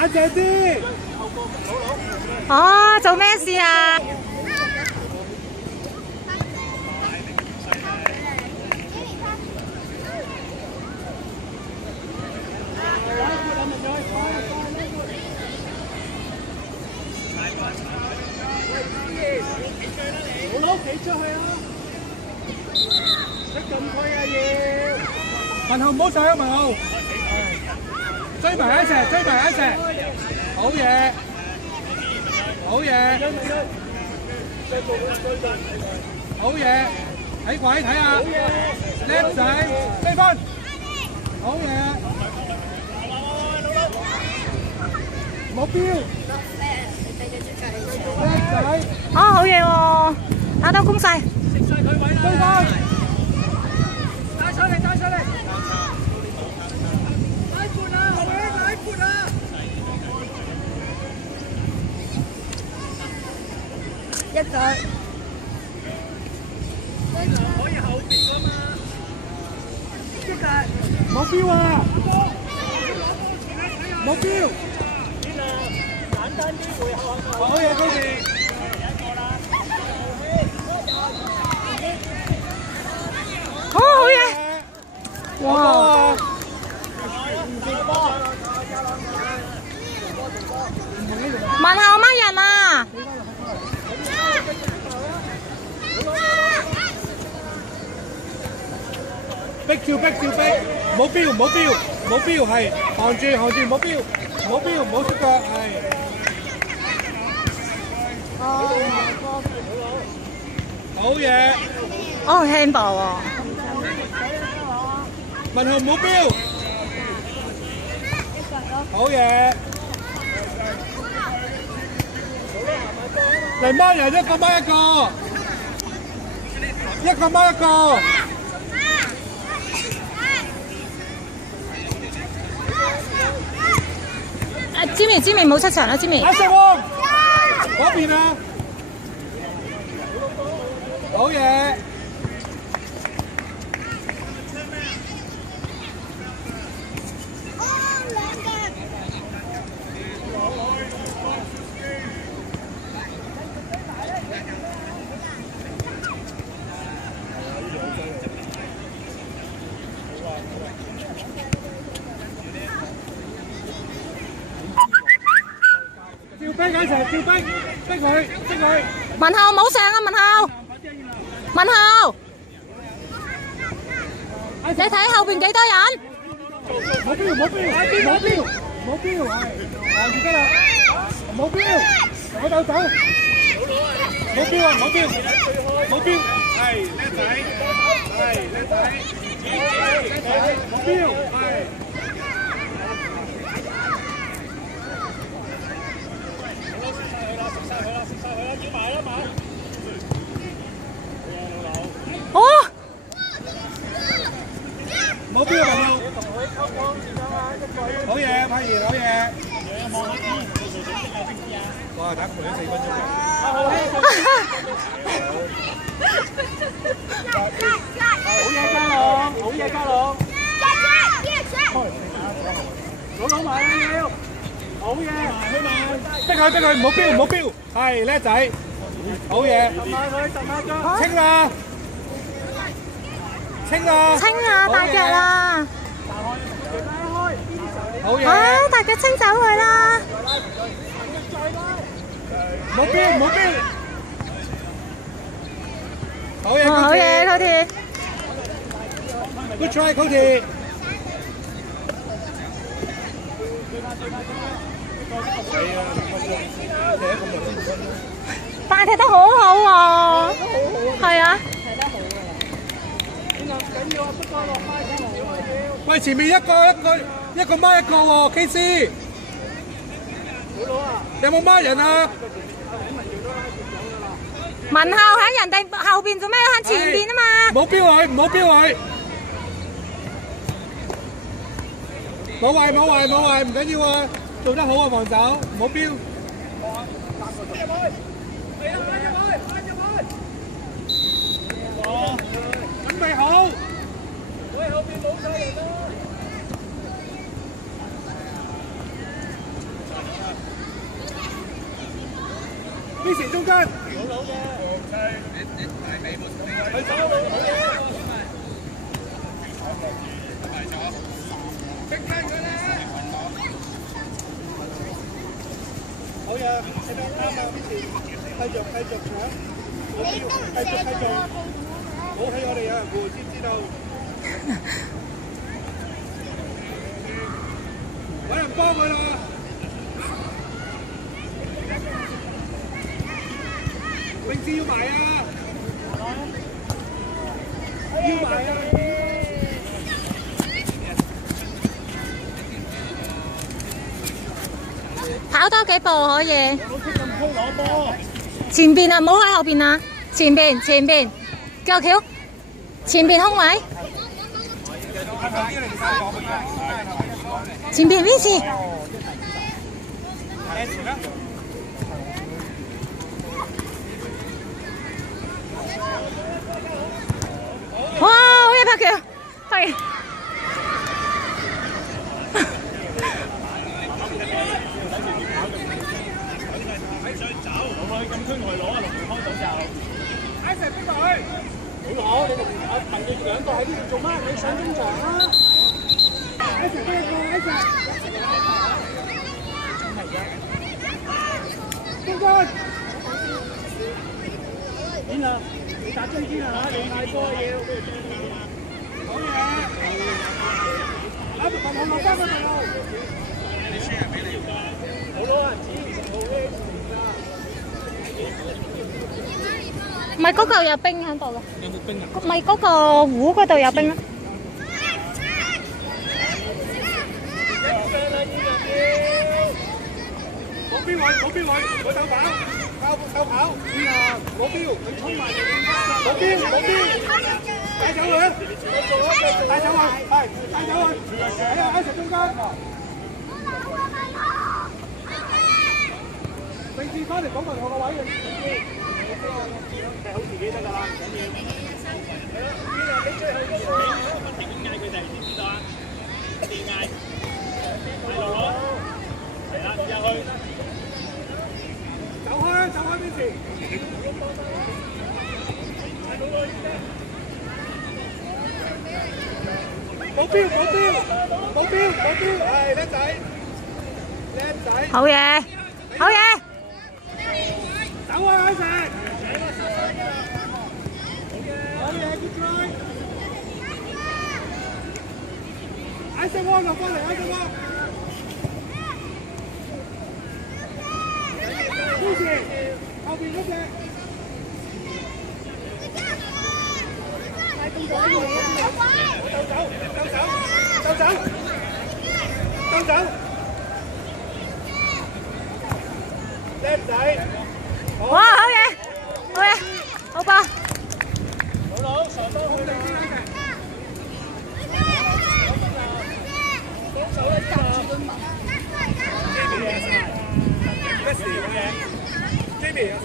冷靜啲。哦，做咩事啊？好佬企出去啊！出咁區啊要！文豪唔好上文豪，追埋一齊，追埋一齊，好嘢，好嘢，好嘢，睇鬼睇下，叻仔，追分，好嘢，目標，叻仔。哦，好嘢喎，打到攻勢。追翻，帶上嚟，帶上嚟，拉闊啊，後邊拉闊啊！一腳。可以後邊㗎嘛？一腳，目標啊！目標。簡單啲回後好嘢，高志。哦，好嘢！哇！文校乜人啊？逼跳逼跳逼，冇標冇標冇標係行住行住冇標冇標冇出腳係。好嘢！哦，handball 喎。文豪冇標，好嘢！嚟孖人一個孖一個，一個孖一個。Jimmy 冇出場啦，Jimmy。阿石旺，嗰邊啊，好嘢！照逼一齊，照逼，逼佢，逼佢。文浩冇上啊，文浩，文浩，你睇後邊幾多人？冇標，冇標，冇標，冇標，係行住得啦，冇標，走走走，冇標啊，冇標，冇標，係叻仔，係叻仔，冇標，係。哦，冇標啊，朋友。好嘢，派賢，好嘢。哇，打陪咗4分鐘嘅。好嘢，嘉朗，好嘢，嘉朗。攞攞埋啦要，好嘢，逼佢逼佢，唔好標唔好標，係叻仔，好嘢。揼下佢，揼下佢。清啦，清啦。清啊，大腳啦！好嘢。啊，大腳清走佢啦！冇標冇標。好嘢，好嘢，Cody。Good try, Cody。但係踢得好好喎，係啊。喂，前面一個孖一個喎 ，KC。有冇孖人啊？文浩喺人哋後邊做咩？喺前邊啊嘛。冇標佢，唔好標佢。冇壞冇壞冇壞，唔緊要啊，做得好啊，防守，唔好標。準備好。喂，後邊冇晒人啦。中間。去走好嘢。逼緊佢啦！好嘢，你得啱啊！呢次繼續搶，目標繼續，好喺我哋有人護，知唔知道？揾人幫佢啦！泳姿要埋啊！要埋啊！跑多幾步可以。前邊啊，唔好喺後邊啊！前邊，腳橋，前邊空位。前邊 Vincy。哇！好嘢拍腳，拍腳。咁區外攞啊，龍門開到就。I 成邊個去？你攞，你同阿彭嘅兩個喺呢度做乜？你上中場啦。I 成邊個？I 成。中間。點啊？你打中堅啊嚇！你嗌多嘢。好嘢。啊！同我落翻嗰度。你 share 俾你。好攞啊！指好呢。唔係嗰嚿有冰喺度咯。有冇冰啊？唔係嗰個湖嗰度有冰咯。攞邊位？攞邊位？佢鬥跑，鬥跑。邊啊？攞標，佢衝埋嚟。攞標，帶走佢。帶走佢，係帶走佢。喺啊，喺中間。泳志翻嚟講問我個位嘅。好自己得㗎啦，唔緊要。係咯，邊啊？俾最後嗰個。不停咁嗌佢哋，知唔知道啊？點嗌？係咯，係啦，入去。走開邊時。保鏢，係叻仔。好嘢，好嘢。走啊，阿成！好嘢 ，good try！ 阿成喎，落翻嚟，阿成喎！高士，後邊嗰隻。兜走！叻仔！哇！好嘢，好波！好佬，傻多好定先嘅。幫手啦，夾住佢問。J B 阿秀。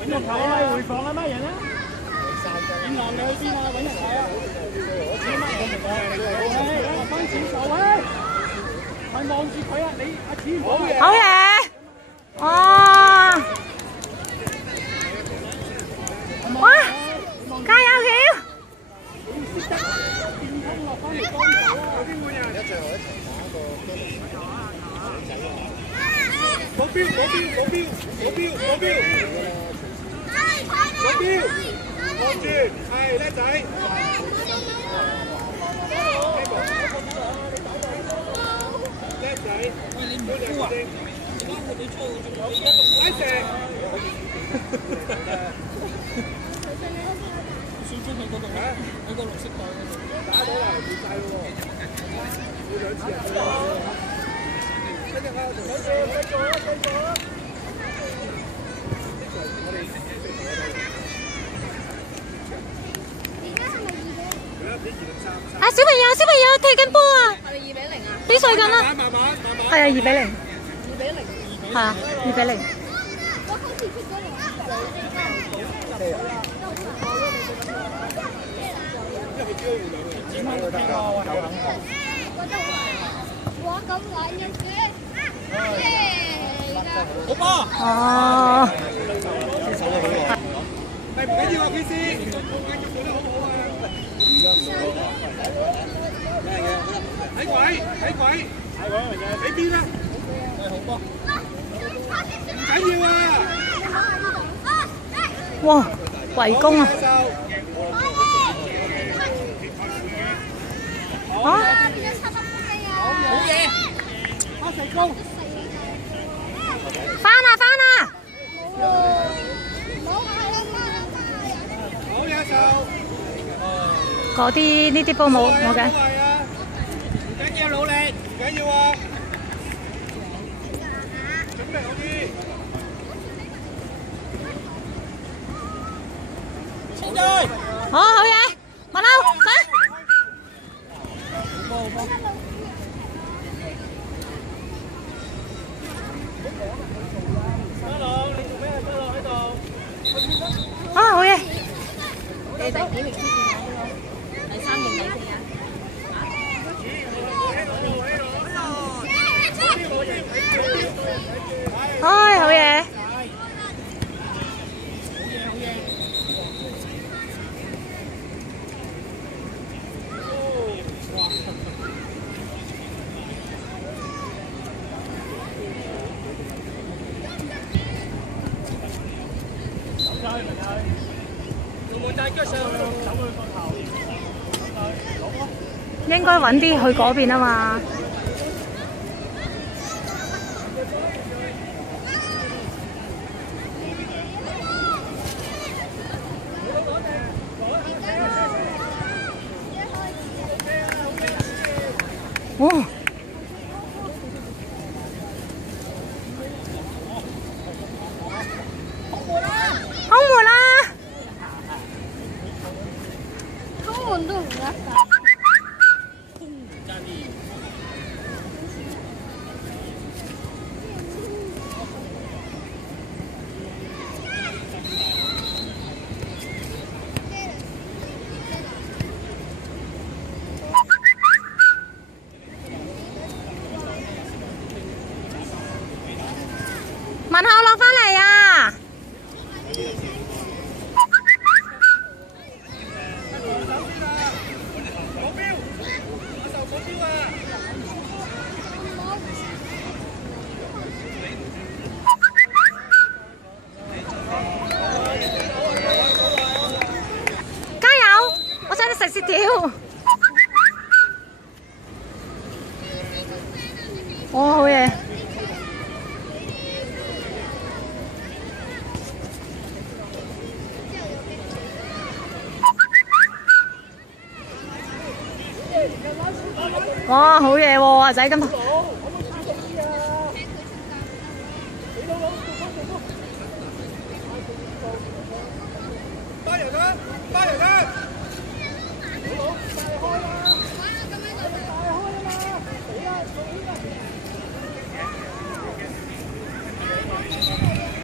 揾人頭啊！回防啊！乜人啊？點攔你去邊啊？揾人頭啊！我知乜嘢嚟㗎？落翻前手啊！係望住佢啊！你阿錢好嘢！好嘢！哇！哇！加油條！目標，望住，係叻仔。叻仔，喂你唔好啊！你粗仲有一路擺射。算出去嗰度啊！喺個綠色袋嗰度。打到啦，跌晒咯喎！要兩次人喎。跟住啊，繼續啊！啊！小朋友踢緊波啊！係咪2-0啊？比賽緊啦。慢慢。係啊，2-0。2-0。係啊，2-0。我咁玩嘅啫。好波。哦。係唔緊要啊，PC，繼續做得好好啊！睇鬼，喺邊啊？係好波，唔緊要啊！哇！圍攻啊！啊！好嘢，阿成功！翻啊！好嘢，就嗰啲呢啲波冇嘅。唔緊要，努力，唔緊要啊！準備好啲。前進！好嘢，文歐快！你做咩？德朗喺度。啊，好嘢！你第幾名出線啊？第3名第4啊？唉，好嘢！應該揾啲去嗰邊啊嘛。哇！空門啦！通門都唔得。文浩落返嚟啊！加油！我想你食雪條。哦，好嘢！哇，好嘢喎，阿仔今日。加油啦！加油啦！